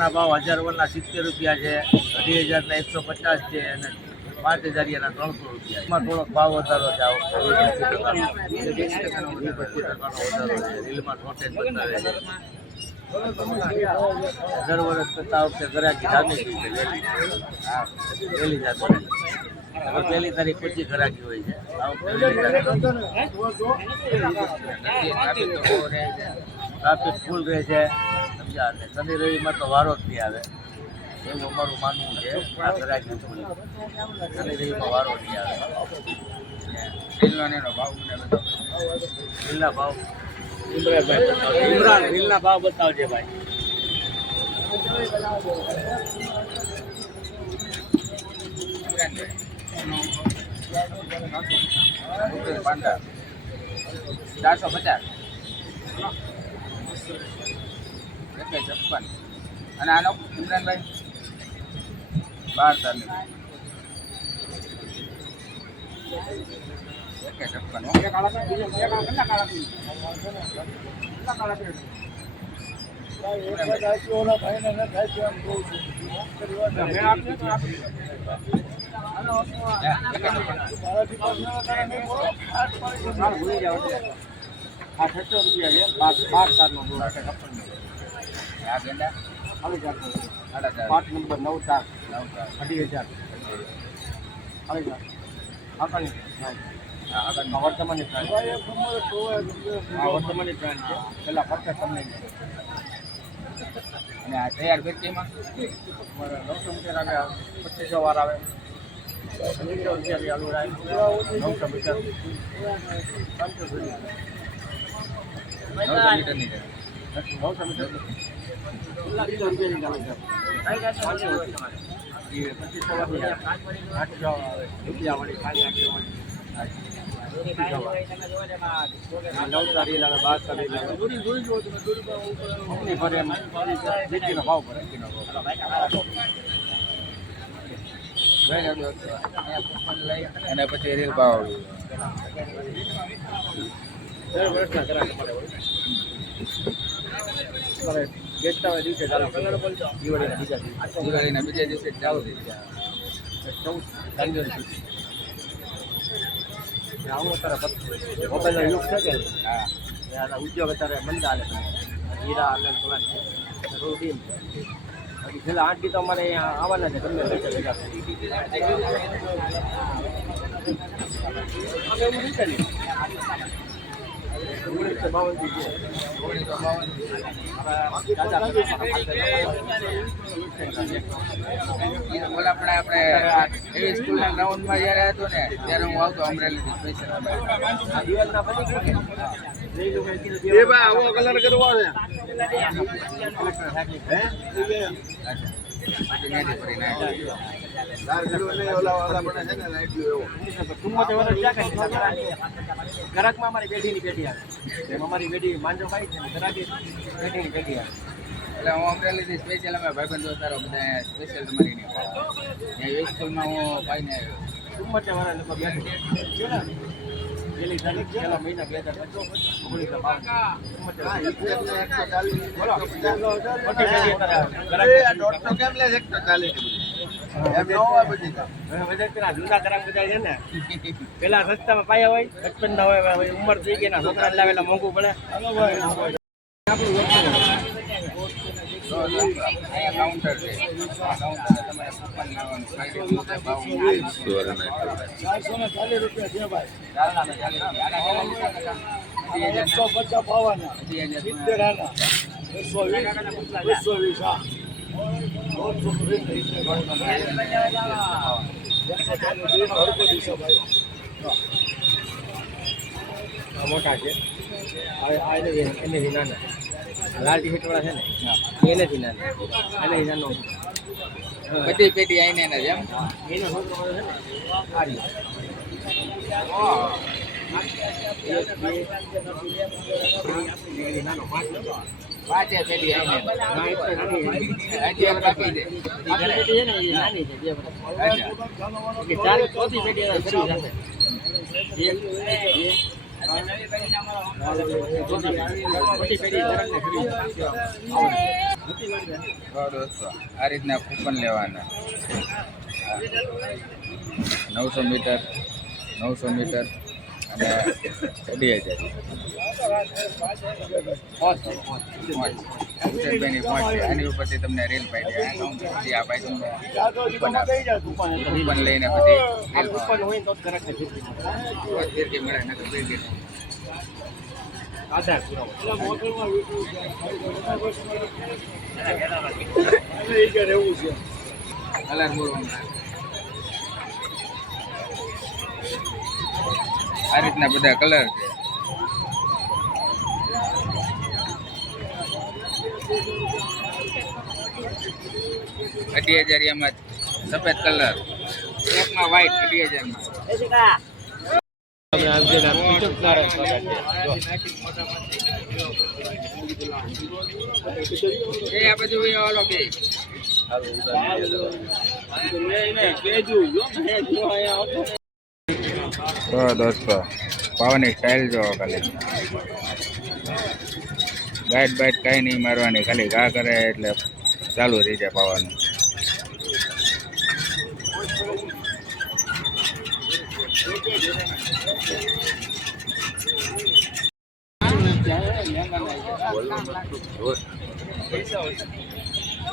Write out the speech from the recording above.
મોટાના ભાવ 1000 વરના 70 રૂપિયા છે, 25,000 ના 150 છે અને 5,000 ના 300 રૂપિયા. એમાં થોડોક ભાવ વધારો છે. આ વખતે 25% વધારો છે. રીલમાં શોર્ટેજ બતાવે છે. દર વર્ષ કરતા વખતે ગ્રાહકી જામી ગઈ છે. વહેલી જાતી પહેલી તારીખ પછી ગ્રાહકી હોય છે. આ વખતે ટ્રાફિક ફૂલ રહે છે. સમજ્યા? અને શનિ રવિમાં તો વારો જ નહીં આવે એવું અમારું માનવું છે. આ ગ્રાહકી ફૂલ શનિ રવિમાં વારો નહીં આવે. રીલના ભાવ ઇમરાન રીલના ભાવ બતાવજે ભાઈ. પાંડા 450 56 અને આનો ઇમરાનભાઈ 12 તારીખ 5 વર્તમાની પ્લાન છે. પેલા ફક્ત તમને અને આ તૈયાર બેકીમાં 900 મીટર આવે, 2500 વાર આવે, 2500 રૂપિયા આલુ રાય 900 મીટર 900 મીટરની 900 મીટર 2500 રૂપિયા વાળી ખાલી 9 તારીખ લાવે 12 તારીખ લાવે ભરે એમ ભાવ પડે અને પછી રેલ ભાવ બેચતા હોય દિવસે ચાલુ દિવાળીના બીજા દિવસે ચાલુ થઈ જાય 14 આવું અત્યારે મોબાઈલનો યુગ છે કે હા ઉદ્યોગ અત્યારે મંદા હાલે હીરા અને થોડું ડીમ બાકી છેલ્લા 8 દી તો અમારે અહીંયા આવવાના છે. ગમે ભેગા આપણે એવી સ્કૂલના ગ્રાઉન્ડમાં જ્યારે હતો ને ત્યારે હું આવતો અમરેલીથી સ્પેશિયલ. આવો કલર કરવો છે ગરાકમાં અમારી પેઢીની પેઢી આવે. અમારી પેઢી માંજો ભાઈ છે ગરાકી પેઢીની પેઢી આવે. એટલે હું અમરેલીથી સ્પેશિયલ અમે ભાઈબંધ દોસ્તારો બધા સ્પેશિયલ તમારી નહીં સ્કૂલમાં હું ભાઈને આવ્યો 74 વાળા લોકો બેઠે પહેલી તારીખ પહેલા મહિના 2019 જૂના કરામ બધા છે ને પેલા રસ્તામાં પાયા હોય 55 ના હોય ઉંમર થઈ ગઈ ના છોકરા લાવેલા મોંઘું પડે. અહીંયા કાઉન્ટર છે. મોટા છે એનેથી નાના લાલ ટી શર્ટ વાળા છે ને એનેથી નાના એનેથી નાનો બધી પેટી આવીને એના જેમ એનો છોકરો છે ને આ રીતે નાનો 5 પેટી આવીને બાકી છે નાની છે 4 ચોથી પેટી દોસ્તો આ રીતના કૂપન લેવાના 900 મીટર 900 મીટર અને 2000 હુસેનભાઈની પહોંચ છે આની ઉપરથી તમને રેલ પાડી પછી આ ભાઈ તમને કૂપન લઈને પછી રેલ ફિરકી મળે ને તો ફિરકી કલર બોલવાનું આ રીતના બધા કલર છે $20,000 સફેદ કલર એકમાં વ્હાઈટ 20,000 આ બધું ઓલો બે તો દોસ્તો પાવાની સ્ટાઇલ જોવો ખાલી ગાઈડ બાઈટ કાંઈ નહીં મારવાની ખાલી ઘા કરે એટલે ચાલુ થઈ જાય પાવાનું પૈસા